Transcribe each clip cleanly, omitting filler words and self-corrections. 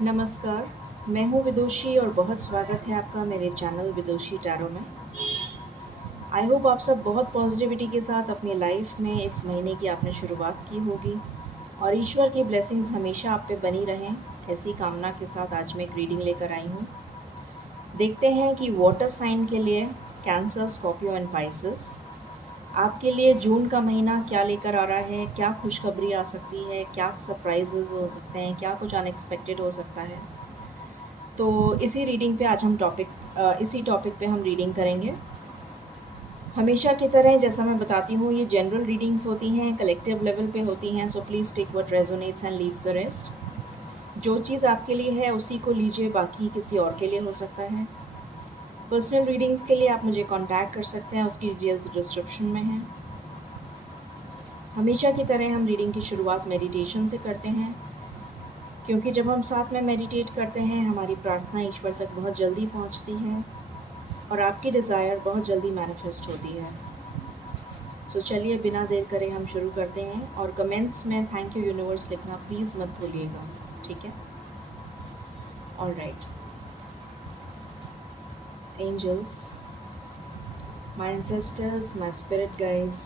नमस्कार, मैं हूँ विदुषी और बहुत स्वागत है आपका मेरे चैनल विदुषी टैरो में। आई होप आप सब बहुत पॉजिटिविटी के साथ अपनी लाइफ में इस महीने की आपने शुरुआत की होगी और ईश्वर की ब्लेसिंग्स हमेशा आप पे बनी रहें, ऐसी कामना के साथ आज मैं एक रीडिंग लेकर आई हूँ। देखते हैं कि वाटर साइन के लिए कैंसर, स्कॉर्पियो एंड पाइसेस आपके लिए जून का महीना क्या लेकर आ रहा है, क्या खुशखबरी आ सकती है, क्या सरप्राइजेज़ हो सकते हैं, क्या कुछ अनएक्सपेक्टेड हो सकता है। तो इसी टॉपिक पे हम रीडिंग करेंगे। हमेशा की तरह जैसा मैं बताती हूँ, ये जनरल रीडिंग्स होती हैं, कलेक्टिव लेवल पे होती हैं, so please take what resonates and leave the rest. जो चीज़ आपके लिए है उसी को लीजिए, बाकी किसी और के लिए हो सकता है। पर्सनल रीडिंग्स के लिए आप मुझे कांटेक्ट कर सकते हैं, उसकी डिटेल्स डिस्क्रिप्शन में हैं। हमेशा की तरह हम रीडिंग की शुरुआत मेडिटेशन से करते हैं, क्योंकि जब हम साथ में मेडिटेट करते हैं हमारी प्रार्थना ईश्वर तक बहुत जल्दी पहुँचती है और आपकी डिज़ायर बहुत जल्दी मैनिफेस्ट होती है। सो चलिए बिना देर करे हम शुरू करते हैं और कमेंट्स में थैंक यू यूनिवर्स लिखना प्लीज़ मत भूलिएगा, ठीक है? Alright. Angels, my ancestors, my spirit guides,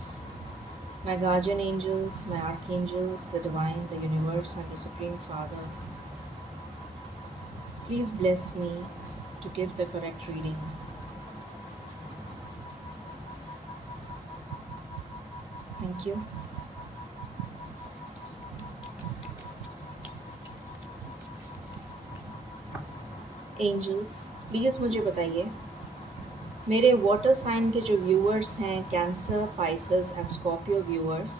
my guardian angels, my archangels, the divine, the universe, and the Supreme Father, please bless me to give the correct reading. Thank you. Angels, please मुझे बताइए, मेरे water sign के जो viewers हैं, Cancer, Pisces and Scorpio viewers,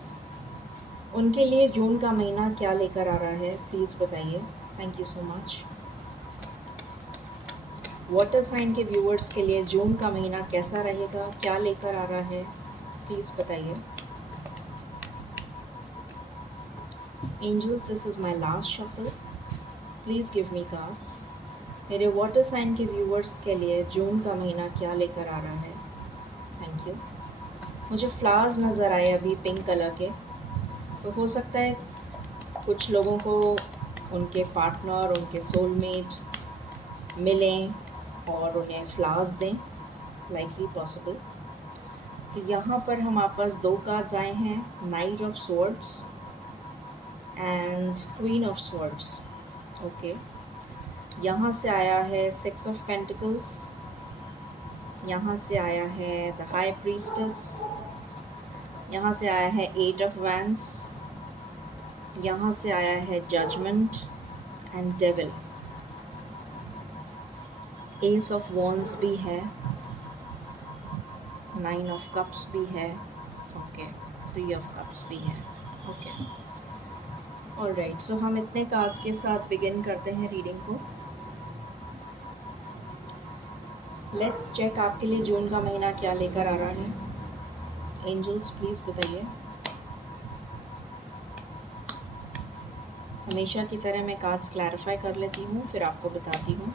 उनके लिए जून का महीना क्या लेकर आ रहा है, प्लीज़ बताइए। Thank you so much. Water sign के व्यूअर्स के लिए जून का महीना कैसा रहेगा, क्या लेकर आ रहा है, प्लीज़ बताइए। Angels, this is my last shuffle, please give me cards. मेरे वाटर साइन के व्यूअर्स के लिए जून का महीना क्या लेकर आ रहा है। Thank you. मुझे फ्लावर्स नज़र आए अभी पिंक कलर के, तो हो सकता है कुछ लोगों को उनके पार्टनर, उनके सोलमेट मिलें और उन्हें फ्लावर्स दें, लाइकली पॉसिबल। तो यहाँ पर हमारे पास दो कार्ड्स आए हैं, night of swords and queen of swords. Okay, यहाँ से आया है सिक्स ऑफ पेंटिकल्स, यहाँ से आया है द हाई प्रीस्टेस, यहाँ से आया है एट ऑफ वैंड्स, यहाँ से आया है judgement and devil. Ace of wands भी है, नाइन ऑफ कप्स भी है, ओके, थ्री ऑफ कप्स भी है, ओके। ऑलराइट, सो हम इतने कार्ड्स के साथ बिगिन करते हैं रीडिंग को। लेट्स चेक आपके लिए जून का महीना क्या लेकर आ रहा है। एंजल्स, प्लीज़ बताइए। हमेशा की तरह मैं कार्ड्स क्लैरिफाई कर लेती हूँ, फिर आपको बताती हूँ।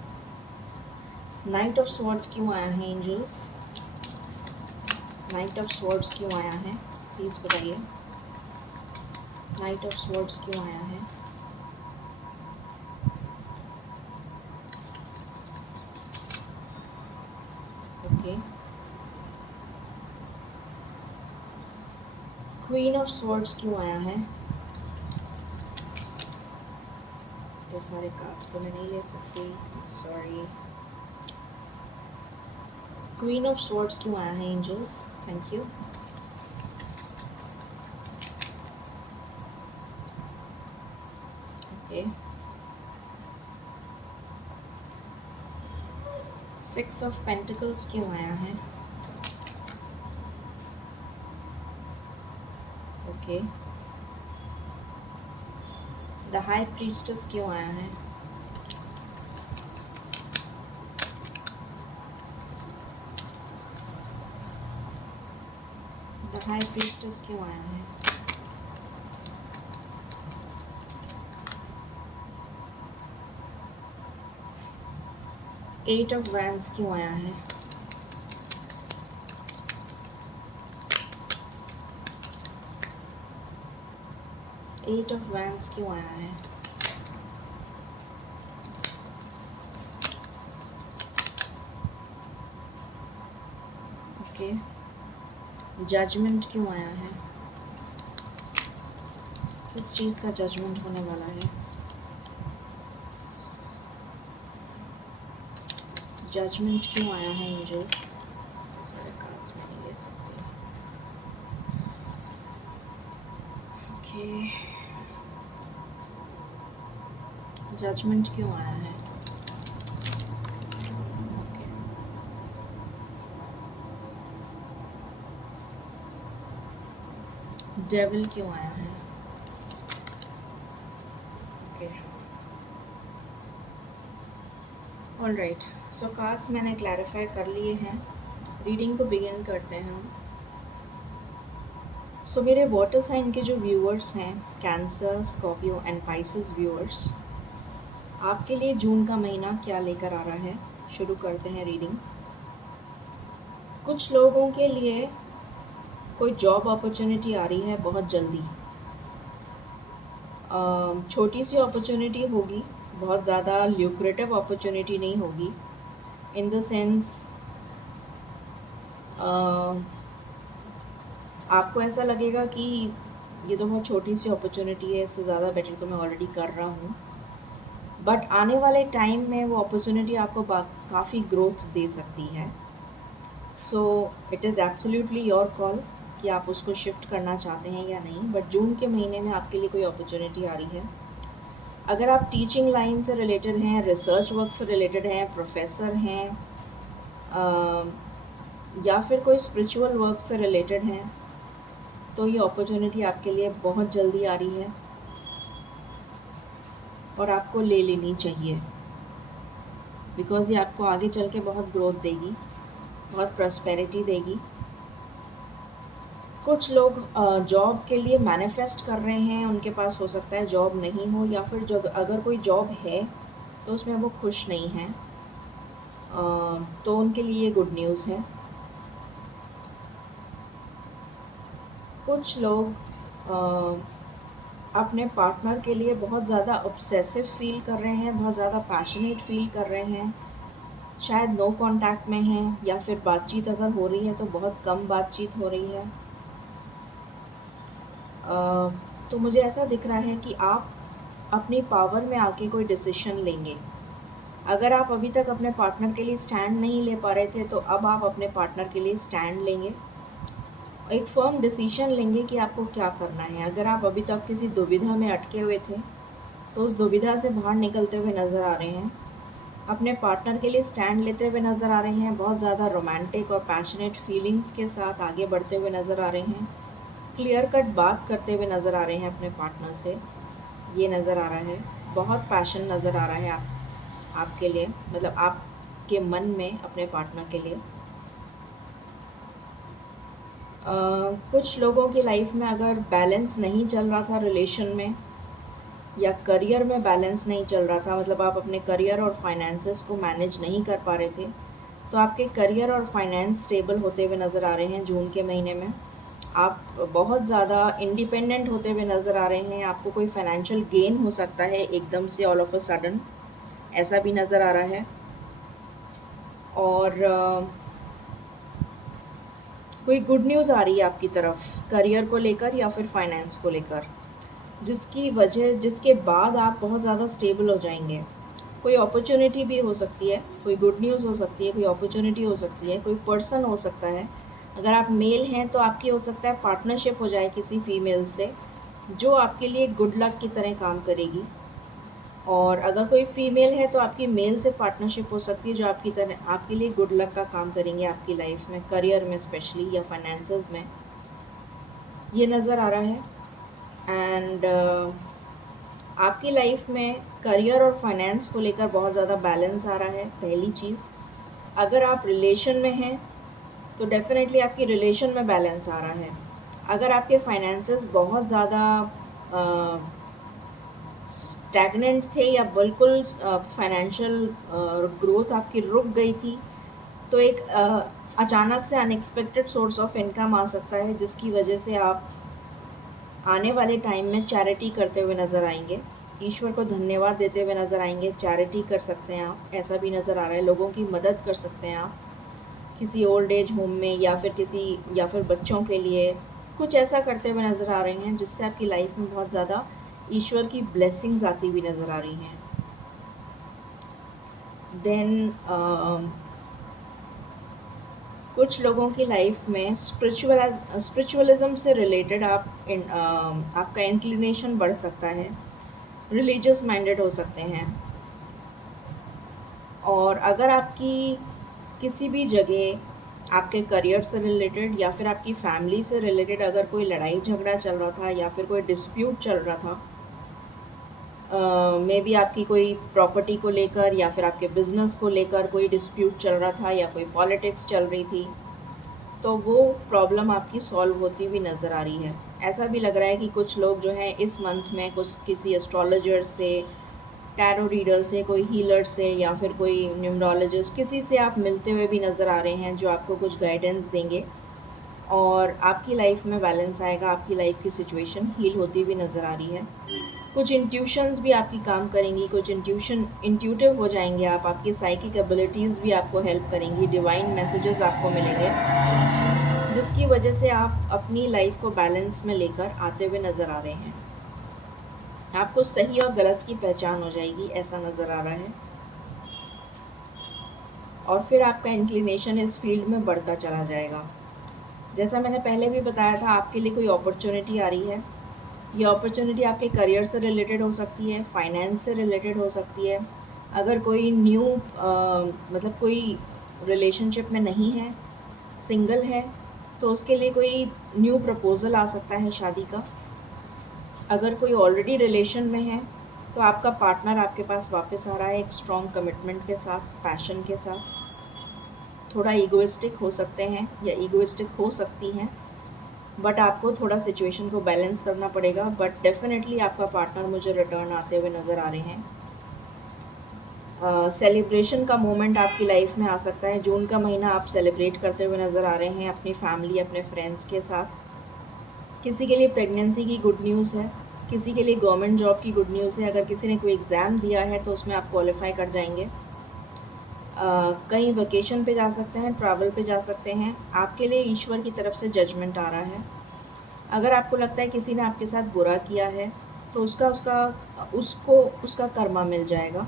नाइट ऑफ स्वॉर्ड्स क्यों आया है एंजल्स? नाइट ऑफ स्वॉर्ड्स क्यों आया है, प्लीज़ बताइए। नाइट ऑफ स्वॉर्ड्स क्यों आया है? ओके। क्वीन ऑफ स्वॉर्ड्स क्यों आया है? ये सारे कार्ड्स तो मैं नहीं ले सकती, सॉरी। क्वीन ऑफ स्वॉर्ड्स क्यों आया है angels? Thank you. Okay. Six of pentacles क्यों आया है? ओके। द हाई प्रीस्टेस क्यों आया है? द हाई प्रीस्टेस क्यों आया है? एट ऑफ वैंड्स क्यों आया है? एट ऑफ वैंड्स क्यों आया है? ओके, जजमेंट क्यों आया है? किस चीज़ का जजमेंट होने वाला है? जजमेंट क्यों आया है एंजल्स? सारे कार्ड्स में नहीं ले सकते। ओके, जजमेंट क्यों आया है? ओके, डेविल क्यों आया है? ओके, ऑल राइट, सो कार्ड्स मैंने क्लैरिफाई कर लिए हैं। रीडिंग को बिगिन करते हैं हम। सो मेरे वाटर साइन के जो व्यूअर्स हैं, cancer, Scorpio and Pisces viewers, आपके लिए जून का महीना क्या लेकर आ रहा है? शुरू करते हैं रीडिंग। कुछ लोगों के लिए कोई जॉब अपॉर्चुनिटी आ रही है बहुत जल्दी। छोटी सी अपॉर्चुनिटी होगी, बहुत ज़्यादा ल्यूक्रेटिव अपॉर्चुनिटी नहीं होगी। इन द सेंस आपको ऐसा लगेगा कि ये तो बहुत छोटी सी अपॉर्चुनिटी है, इससे ज़्यादा बेटर तो मैं ऑलरेडी कर रहा हूँ। बट आने वाले टाइम में वो अपॉर्चुनिटी आपको काफ़ी ग्रोथ दे सकती है। So it is absolutely your call कि आप उसको शिफ्ट करना चाहते हैं या नहीं। बट जून के महीने में आपके लिए कोई अपॉर्चुनिटी आ रही है। अगर आप टीचिंग लाइन से रिलेटेड हैं, रिसर्च वर्क से रिलेटेड हैं, प्रोफेसर हैं, या फिर कोई स्पिरिचुअल वर्क से रिलेटेड हैं, तो ये अपॉर्चुनिटी आपके लिए बहुत जल्दी आ रही है और आपको ले लेनी चाहिए, बिकॉज़ ये आपको आगे चल के बहुत ग्रोथ देगी, बहुत प्रॉस्पेरिटी देगी। कुछ लोग जॉब के लिए मैनिफेस्ट कर रहे हैं, उनके पास हो सकता है जॉब नहीं हो, या फिर जो अगर कोई जॉब है तो उसमें वो खुश नहीं हैं, तो उनके लिए ये गुड न्यूज़ है। कुछ लोग अपने पार्टनर के लिए बहुत ज़्यादा ऑब्सेसिव फील कर रहे हैं, बहुत ज़्यादा पैशनेट फील कर रहे हैं, शायद नो कांटेक्ट में हैं, या फिर बातचीत अगर हो रही है तो बहुत कम बातचीत हो रही है। तो मुझे ऐसा दिख रहा है कि आप अपनी पावर में आके कोई डिसीजन लेंगे। अगर आप अभी तक अपने पार्टनर के लिए स्टैंड नहीं ले पा रहे थे, तो अब आप अपने पार्टनर के लिए स्टैंड लेंगे, एक फर्म डिसीजन लेंगे कि आपको क्या करना है। अगर आप अभी तक किसी दुविधा में अटके हुए थे, तो उस दुविधा से बाहर निकलते हुए नज़र आ रहे हैं, अपने पार्टनर के लिए स्टैंड लेते हुए नज़र आ रहे हैं, बहुत ज़्यादा रोमांटिक और पैशनेट फीलिंग्स के साथ आगे बढ़ते हुए नज़र आ रहे हैं, क्लियर कट बात करते हुए नज़र आ रहे हैं अपने पार्टनर से, ये नज़र आ रहा है। बहुत पैशन नज़र आ रहा है आपके लिए, मतलब आपके मन में अपने पार्टनर के लिए। कुछ लोगों की लाइफ में अगर बैलेंस नहीं चल रहा था रिलेशन में, या करियर में बैलेंस नहीं चल रहा था, मतलब आप अपने करियर और फाइनेंसेस को मैनेज नहीं कर पा रहे थे, तो आपके करियर और फाइनेंस स्टेबल होते हुए नज़र आ रहे हैं जून के महीने में। आप बहुत ज़्यादा इंडिपेंडेंट होते हुए नज़र आ रहे हैं। आपको कोई फाइनेंशियल गेन हो सकता है एकदम से, ऑल ऑफ अ सडन, ऐसा भी नज़र आ रहा है। और कोई गुड न्यूज़ आ रही है आपकी तरफ करियर को लेकर या फिर फाइनेंस को लेकर, जिसके बाद आप बहुत ज़्यादा स्टेबल हो जाएंगे। कोई अपॉर्चुनिटी भी हो सकती है, कोई गुड न्यूज़ हो सकती है, कोई अपॉर्चुनिटी हो सकती है, कोई पर्सन हो सकता है। अगर आप मेल हैं तो आपकी हो सकता है पार्टनरशिप हो जाए किसी फीमेल से, जो आपके लिए गुड लक की तरह काम करेगी। और अगर कोई फीमेल है तो आपकी मेल से पार्टनरशिप हो सकती है, जो आपके लिए गुड लक का काम करेंगे आपकी लाइफ में, करियर में स्पेशली, या फाइनेंसेस में, ये नज़र आ रहा है। एंड आपकी लाइफ में करियर और फाइनेंस को लेकर बहुत ज़्यादा बैलेंस आ रहा है, पहली चीज़। अगर आप रिलेशन में हैं तो डेफिनेटली आपकी रिलेशन में बैलेंस आ रहा है। अगर आपके फाइनेंसेस बहुत ज़्यादा स्टैगनेंट थे, या बिल्कुल फाइनेंशियल ग्रोथ आपकी रुक गई थी, तो एक अचानक से अनएक्सपेक्टेड सोर्स ऑफ इनकम आ सकता है, जिसकी वजह से आप आने वाले टाइम में चैरिटी करते हुए नज़र आएंगे, ईश्वर को धन्यवाद देते हुए नज़र आएंगे। चैरिटी कर सकते हैं आप, ऐसा भी नज़र आ रहा है, लोगों की मदद कर सकते हैं आप, किसी ओल्ड एज होम में या फिर बच्चों के लिए कुछ ऐसा करते हुए नज़र आ रहे हैं जिससे आपकी लाइफ में बहुत ज़्यादा ईश्वर की ब्लेसिंग्स आती हुई नज़र आ रही हैं। देन कुछ लोगों की लाइफ में स्पिरिचुअलिज्म से रिलेटेड आपका इंक्लिनेशन बढ़ सकता है, रिलीजियस माइंडेड हो सकते हैं। और अगर आपकी किसी भी जगह आपके करियर से रिलेटेड या फिर आपकी फैमिली से रिलेटेड अगर कोई लड़ाई झगड़ा चल रहा था या फिर कोई डिस्प्यूट चल रहा था, मे बी आपकी कोई प्रॉपर्टी को लेकर या फिर आपके बिज़नेस को लेकर कोई डिस्प्यूट चल रहा था या कोई पॉलिटिक्स चल रही थी, तो वो प्रॉब्लम आपकी सॉल्व होती हुई नज़र आ रही है। ऐसा भी लग रहा है कि कुछ लोग जो हैं इस मंथ में किसी एस्ट्रोलॉजर से, टैरो रीडर से, कोई हीलर से या फिर कोई न्यूमरोलॉजिस्ट, किसी से आप मिलते हुए भी नज़र आ रहे हैं जो आपको कुछ गाइडेंस देंगे और आपकी लाइफ में बैलेंस आएगा, आपकी लाइफ की सिचुएशन हील होती हुई नज़र आ रही है। कुछ इंट्यूशंस भी आपकी काम करेंगी, कुछ इंट्यूटिव हो जाएंगे आप, आपकी साइकिक एबिलिटीज़ भी आपको हेल्प करेंगी, डिवाइन मैसेजेस आपको मिलेंगे जिसकी वजह से आप अपनी लाइफ को बैलेंस में लेकर आते हुए नज़र आ रहे हैं। आपको सही और गलत की पहचान हो जाएगी, ऐसा नज़र आ रहा है। और फिर आपका इंक्लिनेशन इस फील्ड में बढ़ता चला जाएगा। जैसा मैंने पहले भी बताया था, आपके लिए कोई अपॉर्चुनिटी आ रही है। ये अपॉर्चुनिटी आपके करियर से रिलेटेड हो सकती है, फाइनेंस से रिलेटेड हो सकती है। अगर कोई मतलब कोई रिलेशनशिप में नहीं है, सिंगल है, तो उसके लिए कोई न्यू प्रपोज़ल आ सकता है शादी का। अगर कोई ऑलरेडी रिलेशन में है तो आपका पार्टनर आपके पास वापस आ रहा है एक स्ट्रॉन्ग कमिटमेंट के साथ, पैशन के साथ। थोड़ा ईगोइस्टिक हो सकते हैं या ईगोइस्टिक हो सकती हैं, बट आपको थोड़ा सिचुएशन को बैलेंस करना पड़ेगा। बट डेफिनेटली आपका पार्टनर मुझे रिटर्न आते हुए नज़र आ रहे हैं। सेलिब्रेशन का मोमेंट आपकी लाइफ में आ सकता है। जून का महीना आप सेलिब्रेट करते हुए नज़र आ रहे हैं अपनी फैमिली, अपने फ्रेंड्स के साथ। किसी के लिए प्रेगनेंसी की गुड न्यूज़ है, किसी के लिए गवर्नमेंट जॉब की गुड न्यूज़ है। अगर किसी ने कोई एग्ज़ाम दिया है तो उसमें आप क्वालिफाई कर जाएंगे। कहीं वेकेशन पे जा सकते हैं, ट्रैवल पे जा सकते हैं। आपके लिए ईश्वर की तरफ से जजमेंट आ रहा है। अगर आपको लगता है किसी ने आपके साथ बुरा किया है तो उसका कर्मा मिल जाएगा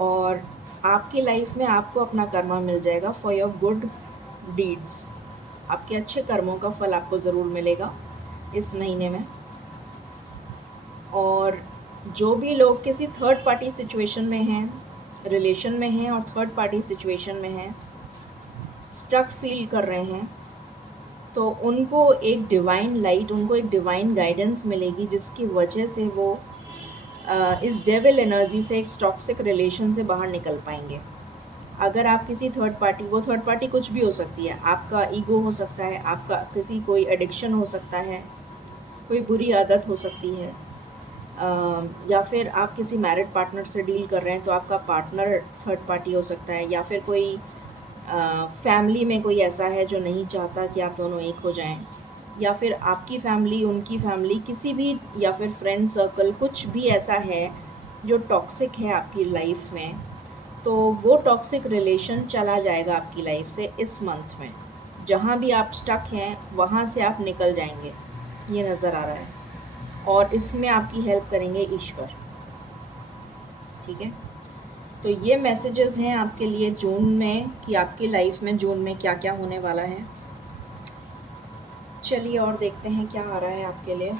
और आपकी लाइफ में आपको अपना कर्मा मिल जाएगा फॉर योर गुड डीड्स। आपके अच्छे कर्मों का फल आपको ज़रूर मिलेगा इस महीने में। और जो भी लोग किसी थर्ड पार्टी सिचुएशन में हैं, रिलेशन में हैं और थर्ड पार्टी सिचुएशन में हैं, स्टक फील कर रहे हैं, तो उनको एक डिवाइन लाइट, उनको एक डिवाइन गाइडेंस मिलेगी जिसकी वजह से वो इस डेविल एनर्जी से, एक टॉक्सिक रिलेशन से बाहर निकल पाएंगे। अगर आप किसी थर्ड पार्टी, वो थर्ड पार्टी कुछ भी हो सकती है, आपका ईगो हो सकता है, आपका कोई एडिक्शन हो सकता है, कोई बुरी आदत हो सकती है, या फिर आप किसी मैरिड पार्टनर से डील कर रहे हैं तो आपका पार्टनर थर्ड पार्टी हो सकता है, या फिर कोई फैमिली में कोई ऐसा है जो नहीं चाहता कि आप दोनों एक हो जाएं, या फिर आपकी फैमिली, उनकी फैमिली, किसी भी, या फिर फ्रेंड सर्कल, कुछ भी ऐसा है जो टॉक्सिक है आपकी लाइफ में, तो वो टॉक्सिक रिलेशन चला जाएगा आपकी लाइफ से इस मंथ में। जहाँ भी आप स्टक हैं वहाँ से आप निकल जाएंगे, ये नज़र आ रहा है। और इसमें आपकी हेल्प करेंगे ईश्वर। ठीक है, तो ये मैसेजेस हैं आपके लिए जून में कि आपकी लाइफ में जून में क्या क्या होने वाला है। चलिए और देखते हैं क्या आ रहा है आपके लिए।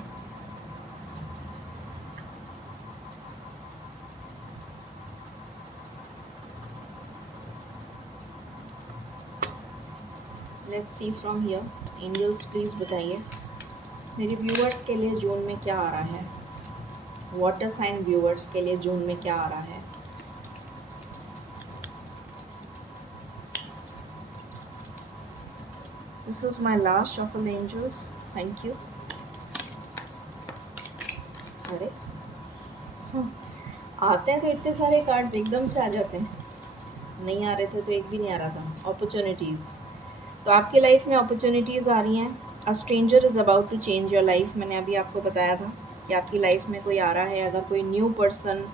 Let's see from here. Angels please बताइए मेरे व्यूअर्स के लिए जून में क्या आ रहा है। वाटर साइन व्यूअर्स के लिए जून में क्या आ रहा है। This is my last shuffle angels, thank you. अरे आते हैं तो इतने सारे कार्ड्स एकदम से आ जाते हैं, नहीं आ रहे थे तो एक भी नहीं आ रहा था। अपॉर्चुनिटीज़, तो आपकी लाइफ में अपॉर्चुनिटीज़ आ रही हैं। A stranger is about to change your life. मैंने अभी आपको बताया था कि आपकी लाइफ में कोई आ रहा है। अगर कोई न्यू पर्सन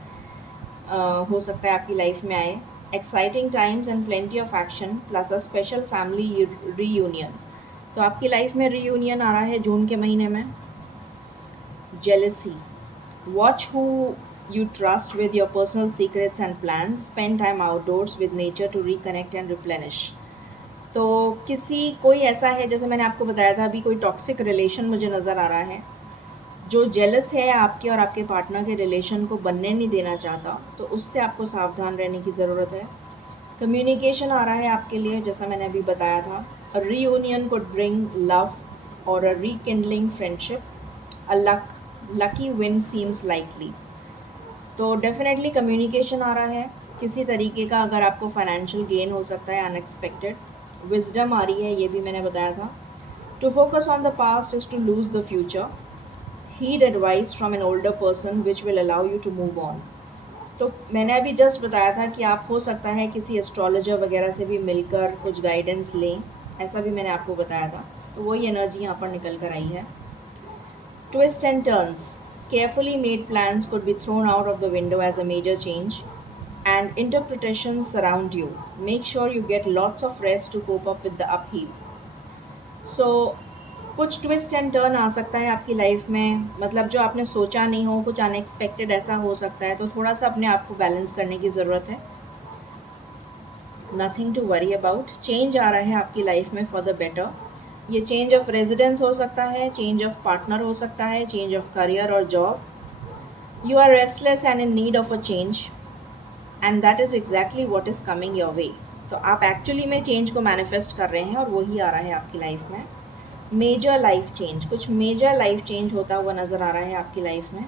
हो सकता है आपकी लाइफ में आए, exciting times and plenty of action plus a special family reunion. तो आपकी लाइफ में रीयूनियन आ रहा है जून के महीने में। Jealousy, watch who you trust with your personal secrets and plans, spend time outdoors with nature to reconnect and replenish। तो कोई ऐसा है, जैसे मैंने आपको बताया था, अभी कोई टॉक्सिक रिलेशन मुझे नज़र आ रहा है जो जेलस है आपके और आपके पार्टनर के रिलेशन को बनने नहीं देना चाहता, तो उससे आपको सावधान रहने की ज़रूरत है। कम्युनिकेशन आ रहा है आपके लिए, जैसा मैंने अभी बताया था। A reunion could bring love और a rekindling friendship, a lucky win seems likely. तो डेफिनेटली कम्युनिकेशन आ रहा है किसी तरीके का, अगर आपको फाइनेंशियल गेन हो सकता है अनएक्सपेक्टेड। विजडम आ रही है, ये भी मैंने बताया था। To focus on the past is to lose the future, heed advice from an older person which will allow you to move on. तो मैंने अभी जस्ट बताया था कि आप हो सकता है किसी एस्ट्रोलॉजर वगैरह से भी मिलकर कुछ गाइडेंस लें, ऐसा भी मैंने आपको बताया था। तो वही एनर्जी यहाँ पर निकल कर आई है। Twists and turns. Carefully made plans could be thrown out of the window as a major change, and interpretations surround you. Make sure you get lots of rest to cope up with the upheaval. So, कुछ twist and turn आ सकता है आपकी life में, मतलब जो आपने सोचा नहीं हो, कुछ अनएक्सपेक्टेड ऐसा हो सकता है, तो थोड़ा सा अपने आप को बैलेंस करने की ज़रूरत है। Nothing to worry about. Change आ रहा है आपकी लाइफ में फॉर द बेटर। ये चेंज ऑफ रेजिडेंस हो सकता है, चेंज ऑफ पार्टनर हो सकता है, चेंज ऑफ करियर और job. You are restless and in need of a change, and that is exactly what is coming your way. तो आप एक्चुअली में चेंज को मैनिफेस्ट कर रहे हैं और वही आ रहा है आपकी लाइफ में। मेजर लाइफ चेंज, कुछ मेजर लाइफ चेंज होता हुआ नज़र आ रहा है आपकी लाइफ में।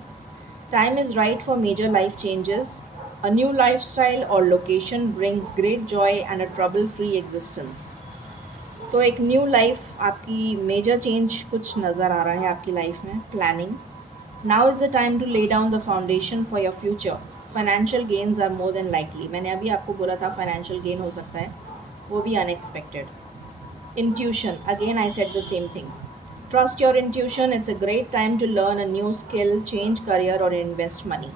Time is right for major life changes. A new lifestyle or location brings great joy and a trouble-free existence। तो एक न्यू लाइफ, आपकी मेजर चेंज कुछ नज़र आ रहा है आपकी लाइफ में। Planning, now is the time to lay down the foundation for your future. Financial gains are more than likely. मैंने अभी आपको बोला था फाइनेंशियल गेन हो सकता है, वो भी unexpected. Intuition, again I said the same thing. Trust your intuition, it's a great time to learn a new skill, change career और इन्वेस्ट मनी।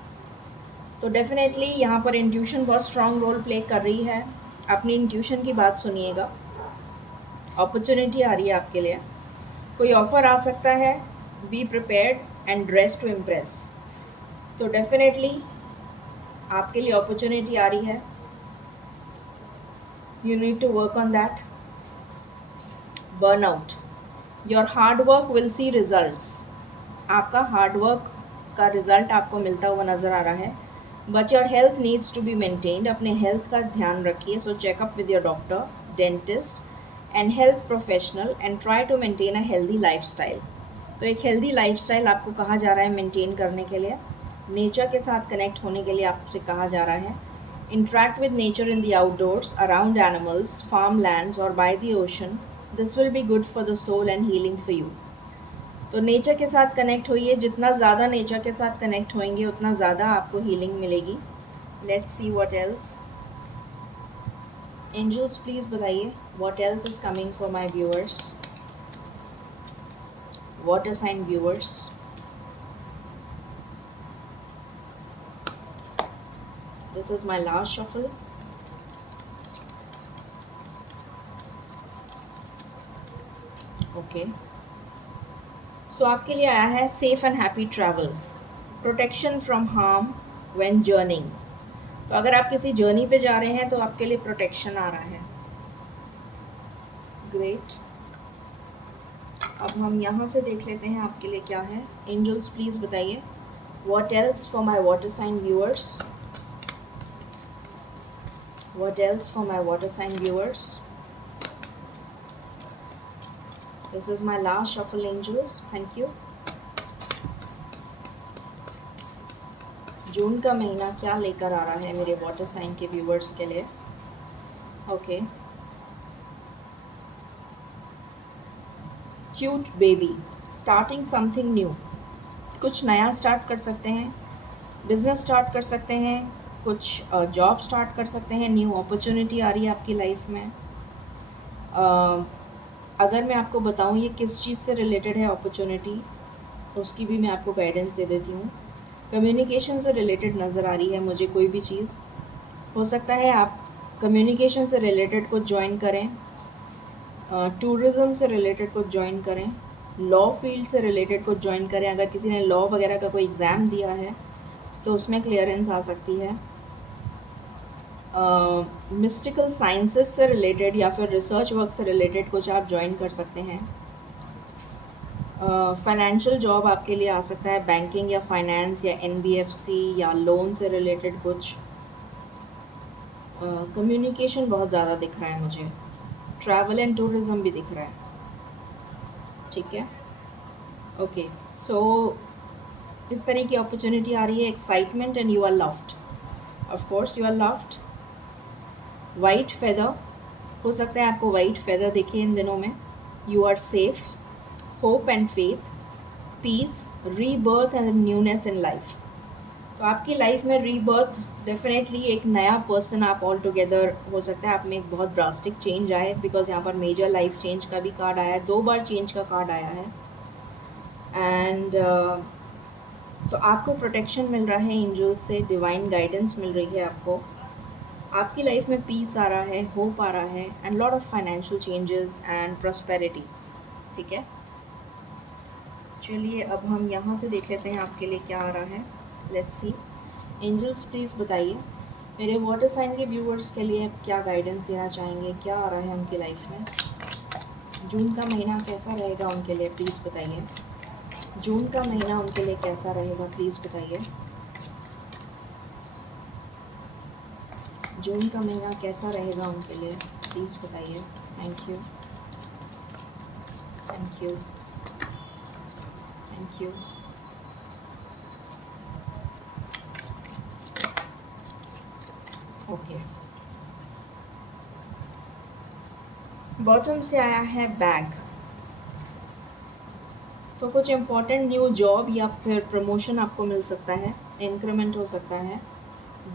तो डेफिनेटली यहाँ पर इंट्यूशन बहुत स्ट्रॉन्ग रोल प्ले कर रही है। अपनी इंट्यूशन की बात सुनिएगा। अपॉर्चुनिटी आ रही है आपके लिए, कोई ऑफ़र आ सकता है। Be prepared and dress to impress. तो डेफिनेटली आपके लिए अपॉर्चुनिटी आ रही है, you need to work on that. Burnout, your hard work will see results. आपका हार्ड वर्क का रिज़ल्ट आपको मिलता हुआ नज़र आ रहा है। But your health needs to be maintained. अपने हेल्थ का ध्यान रखिए। So checkup with your doctor, dentist and health professional and try to maintain a healthy lifestyle. तो एक हेल्दी लाइफस्टाइल आपको कहा जा रहा है मेंटेन करने के लिए। नेचर के साथ कनेक्ट होने के लिए आपसे कहा जा रहा है। Interact with nature in the outdoors, around animals, farm lands और by the ocean. This will be good for the soul and healing for you. तो नेचर के साथ कनेक्ट होइए। जितना ज़्यादा नेचर के साथ कनेक्ट होएंगे उतना ज़्यादा आपको हीलिंग मिलेगी। Let's see what else. Angels please बताइए what else is coming for my viewers, water sign viewers. This is my last shuffle. Okay, so आपके लिए आया है safe and happy travel, protection from harm when journeying. तो अगर आप किसी journey पे जा रहे हैं तो आपके लिए प्रोटेक्शन आ रहा है। ग्रेट। अब हम यहाँ से देख लेते हैं आपके लिए क्या है। एंजल्स प्लीज़ बताइए what else for my water sign viewers, what else for my water sign viewers. This is my last shuffle angels, thank you. जून का महीना क्या लेकर आ रहा है मेरे वाटर साइन के व्यूअर्स के लिए। Okay, cute baby, starting something new. कुछ नया स्टार्ट कर सकते हैं, बिजनेस स्टार्ट कर सकते हैं, कुछ जॉब स्टार्ट कर सकते हैं। न्यू अपॉर्चुनिटी आ रही है आपकी लाइफ में। अगर मैं आपको बताऊं ये किस चीज़ से रिलेटेड है अपॉर्चुनिटी, उसकी भी मैं आपको गाइडेंस दे देती हूँ। कम्युनिकेशन से रिलेटेड नज़र आ रही है मुझे कोई भी चीज़। हो सकता है आप कम्युनिकेशन से रिलेटेड कुछ ज्वाइन करें, टूरिज़्म से रिलेटेड कुछ ज्वाइन करें, लॉ फील्ड से रिलेटेड कुछ ज्वाइन करें। अगर किसी ने लॉ वगैरह का कोई एग्ज़ाम दिया है तो उसमें क्लियरेंस आ सकती है। मिस्टिकल साइंसेस से रिलेटेड या फिर रिसर्च वर्क से रिलेटेड कुछ आप ज्वाइन कर सकते हैं। फाइनेंशियल जॉब आपके लिए आ सकता है, बैंकिंग या फाइनेंस या एनबीएफसी या लोन से रिलेटेड कुछ। कम्युनिकेशन बहुत ज़्यादा दिख रहा है मुझे, ट्रैवल एंड टूरिज़्म भी दिख रहा है। ठीक है, ओके, सो इस तरह की अपॉर्चुनिटी आ रही है। Excitement and you are loved, of course you are loved. White feather, हो सकता है आपको वाइट फेदर दिखे इन दिनों में। You are safe, hope and faith, peace, rebirth and newness in life. तो आपकी लाइफ में रीबर्थ डेफिनेटली, एक नया पर्सन आप ऑल टुगेदर हो सकता है, आप में एक बहुत ड्रास्टिक चेंज आए, बिकॉज यहाँ पर मेजर लाइफ चेंज का भी कार्ड आया है, 2 बार चेंज का कार्ड आया है। एंड तो आपको प्रोटेक्शन मिल रहा है एंजल से, डिवाइन गाइडेंस मिल रही है आपको। आपकी लाइफ में पीस आ रहा है, होप आ रहा है and lot of financial changes and prosperity. ठीक है, चलिए अब हम यहाँ से देख लेते हैं आपके लिए क्या आ रहा है। लेट्स सी, एंजल्स प्लीज़ बताइए मेरे वाटर साइन के व्यूअर्स के लिए क्या गाइडेंस देना चाहेंगे, क्या आ रहा है उनकी लाइफ में। जून का महीना कैसा रहेगा उनके लिए, प्लीज़ बताइए। जून का महीना उनके लिए कैसा रहेगा, प्लीज़ बताइए। जून का महीना कैसा रहेगा उनके लिए, प्लीज़ बताइए। Thank you, thank you, thank you. Okay, bottom से आया है बैग। तो कुछ इम्पोर्टेंट न्यू जॉब या फिर प्रमोशन आपको मिल सकता है, इंक्रीमेंट हो सकता है।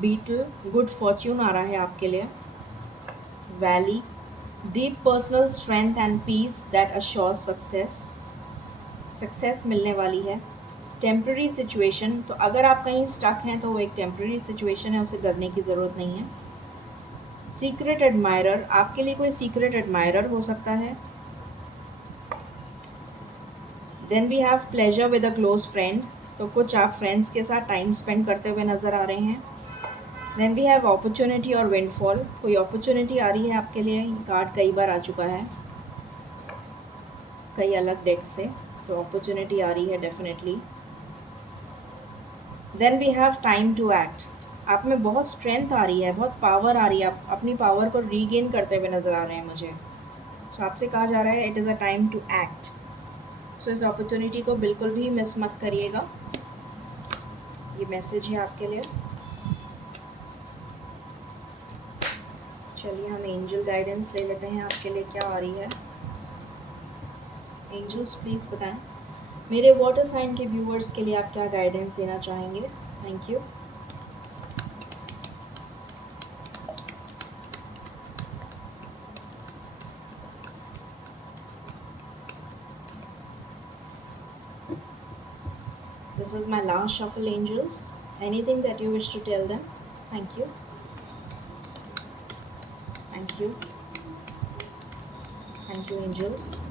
बीटल, गुड फॉर्च्यून आ रहा है आपके लिए। Valley, deep personal strength and peace that assures success, success मिलने वाली है। टेम्प्रेरी सिचुएशन, तो अगर आप कहीं स्टक हैं तो वो एक टेम्प्रेरी सिचुएशन है, उसे डरने की ज़रूरत नहीं है। सीक्रेट एडमायरर, आपके लिए कोई सीक्रेट एडमायरर हो सकता है। Then we have pleasure with a close friend, तो कुछ आप फ्रेंड्स के साथ टाइम स्पेंड करते हुए नज़र आ रहे हैं। देन वी हैव अपॉर्चुनिटी और विंडफॉल, कोई अपॉर्चुनिटी आ रही है आपके लिए। ये कार्ड कई बार आ चुका है कई अलग डेक से, तो अपॉर्चुनिटी आ रही है definitely. Then we have time to act, आप में बहुत स्ट्रेंथ आ रही है, बहुत पावर आ रही है, आप अपनी पावर को रीगेन करते हुए नज़र आ रहे हैं मुझे। सो आपसे कहा जा रहा है it is a time to act. So इस अपॉर्चुनिटी को बिल्कुल भी मिस मत करिएगा, ये मैसेज है आपके लिए। चलिए हम एंजल गाइडेंस ले लेते हैं, आपके लिए क्या आ रही है। एंजल्स प्लीज़ बताएं मेरे वाटर साइन के व्यूअर्स के लिए आप क्या गाइडेंस देना चाहेंगे। Thank you. This is my last shuffle, angels. Anything that you wish to tell them? Thank you. Thank you. Thank you, angels.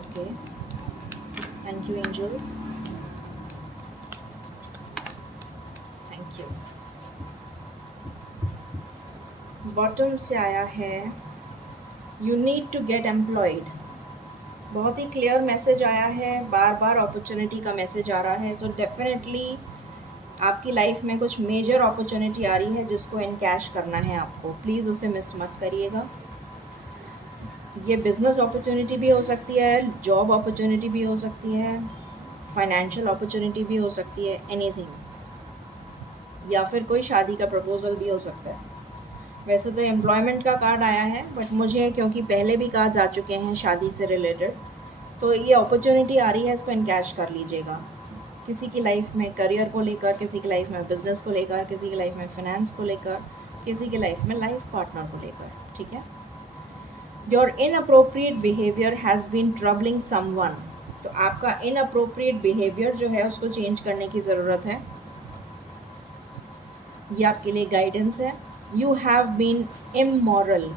Okay. Thank you, angels. Thank you. Bottom से आया है You need to get employed. बहुत ही clear message आया है, बार बार opportunity का message आ रहा है। So definitely आपकी लाइफ में कुछ मेजर अपॉर्चुनिटी आ रही है जिसको इनकैश करना है आपको, प्लीज़ उसे मिस मत करिएगा। ये बिज़नेस अपॉर्चुनिटी भी हो सकती है, जॉब अपॉर्चुनिटी भी हो सकती है, फाइनेंशियल अपॉर्चुनिटी भी हो सकती है, एनीथिंग, या फिर कोई शादी का प्रपोज़ल भी हो सकता है। वैसे तो एम्प्लॉयमेंट का कार्ड आया है, बट मुझे क्योंकि पहले भी कार्ड्स आ चुके हैं शादी से रिलेटेड, तो ये अपॉर्चुनिटी आ रही है, इसको इनकैश कर लीजिएगा। किसी की लाइफ में करियर को लेकर, किसी की लाइफ में बिज़नेस को लेकर, किसी की लाइफ में फ़ाइनेंस को लेकर, किसी की लाइफ में लाइफ पार्टनर को लेकर। ठीक है, your inappropriate behaviour has been troubling someone, तो आपका इनअप्रोप्रिएट बिहेवियर जो है उसको चेंज करने की ज़रूरत है। ये आपके लिए गाइडेंस है। यू हैव बीन इमोरल,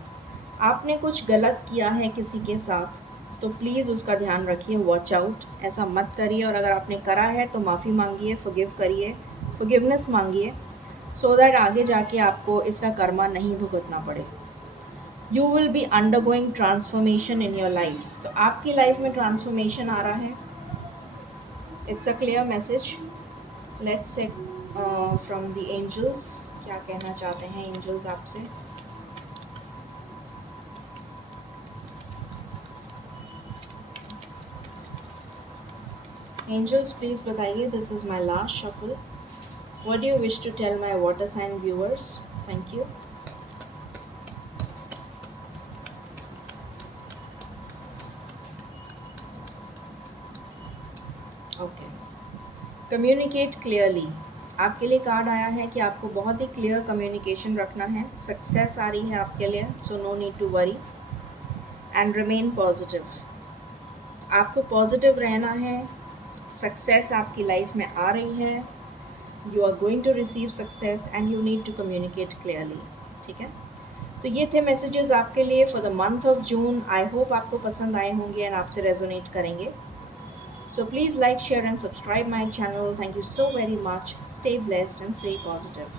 आपने कुछ गलत किया है किसी के साथ, तो प्लीज़ उसका ध्यान रखिए, वॉच आउट, ऐसा मत करिए। और अगर आपने करा है तो माफ़ी मांगिए, फॉरगिव करिए, फॉरगिवनेस मांगिए, सो दैट आगे जाके आपको इसका कर्मा नहीं भुगतना पड़े। You will be undergoing transformation in your life, तो आपकी लाइफ में ट्रांसफॉर्मेशन आ रहा है। It's a clear message. Let's check from the angels, क्या कहना चाहते हैं एंजल्स आपसे। एंजल्स प्लीज़ बताइए, this is my last shuffle, what do you wish to tell my water sign viewers. Thank you. Okay, communicate clearly, आपके लिए card आया है कि आपको बहुत ही क्लियर कम्युनिकेशन रखना है। सक्सेस आ रही है आपके लिए, so no need to worry and remain positive. आपको पॉजिटिव रहना है, सक्सेस आपकी लाइफ में आ रही है, you are going to receive success and you need to communicate clearly. ठीक है, तो ये थे मैसेजेस आपके लिए for the month of June. I hope आपको पसंद आए होंगे एंड आपसे रेजोनेट करेंगे। So please like, share and subscribe my channel. Thank you so very much. Stay blessed and stay positive.